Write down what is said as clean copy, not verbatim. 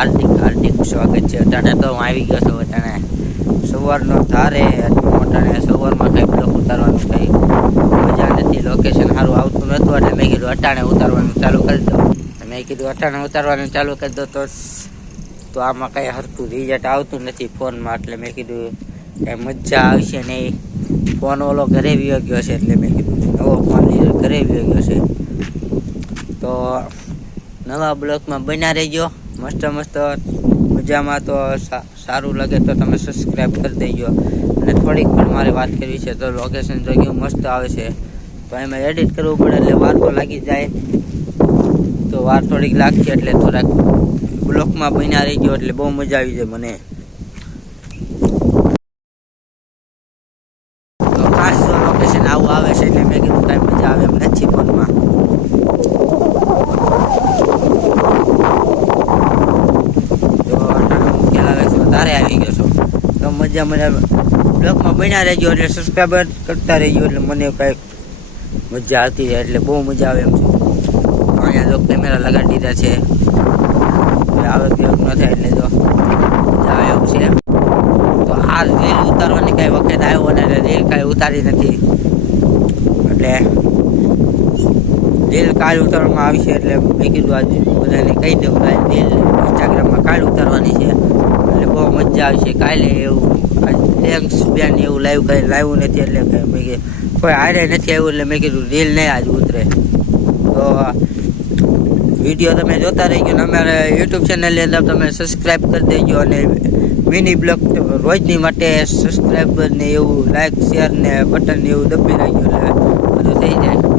હાર્દિક સ્વાગત છે। અટાણે તો હું આવી ગયો છું। અટાણે સવારનો ધારે અટાણે સવારમાં કંઈ બ્લોક ઉતારવાનું કંઈ મજા નથી, લોકેશન સારું આવતું નહોતું એટલે મેં કીધું અટાણે ઉતારવાનું ચાલુ કરી દો। મેં કીધું અટાણે ઉતારવાનું ચાલુ કરી દો તો આમાં કંઈ સરખું રિઝલ્ટ આવતું નથી ફોનમાં, એટલે મેં કીધું કંઈ મજા આવશે નહીં। ફોન ઓલો ઘરે વયો ગયો છે એટલે મેં કીધું નવો ફોન ઘરે વયો ગયો છે તો નવા બ્લોગમાં બન્યા રહેજો। મસ્ત મજામાં તો સારું લાગે તો તમે સબસ્ક્રાઈબ કરી દેજો। અને થોડીક પણ મારે વાત કરવી છે તો લોકેશન જો કેવું મસ્ત આવે છે તો એમાં એડિટ કરવું પડે એટલે વાર તો લાગી જાય, તો વાર થોડીક લાગશે એટલે થોડાક બ્લોગમાં બન્યા રહેજો એટલે બહુ મજા આવી જાય મને। તો ખાસ જો લોકેશન આવું આવે છે એટલે મેં કીધું કાંઈ મજા આવે એમ નથી ફોનમાં। તારે આવી ગયો છો તો મજા બ્લોગમાં બન્યા રહેજો એટલે સબસ્ક્રાઈબર કરતા રહેજો એટલે મને કંઈક મજા આવતી રહે એટલે બહુ મજા આવે એમ છે। અહીંયા જો કેમેરા લગાડી દીધા છે, આવે ઉપયોગ ન થાય એટલે જો મજા આવે એમ છે। તો આ રીલ ઉતારવાની કાંઈ વખત આવ્યો અને રીલ કાંઈ ઉતારી નથી એટલે રીલ કાલ ઉતારવામાં આવી છે એટલે મેં કીધું આજે બધાને કહી દઉં રીલ ઇન્સ્ટાગ્રામમાં કાલ ઉતારવાની છે એટલે બહુ મજા આવશે કાલે। એવું થેન્ક્સ બેન એવું લાઈવ કંઈ લાવ્યું નથી એટલે મેં કીધું કોઈ આડે નથી આવ્યું એટલે મેં કીધું રીલ નહીં આજ ઉતરે તો વિડીયો તમે જોતા રહીજો ને અમારા યુટ્યુબ ચેનલની અંદર તમે સબસ્ક્રાઈબ કરી દેજો અને મિની બ્લોગ રોજની માટે સબસ્ક્રાઈબર ને એવું લાઈક શેર ને બટન એવું દબી નાખજો એટલે બધું થઈ જાય।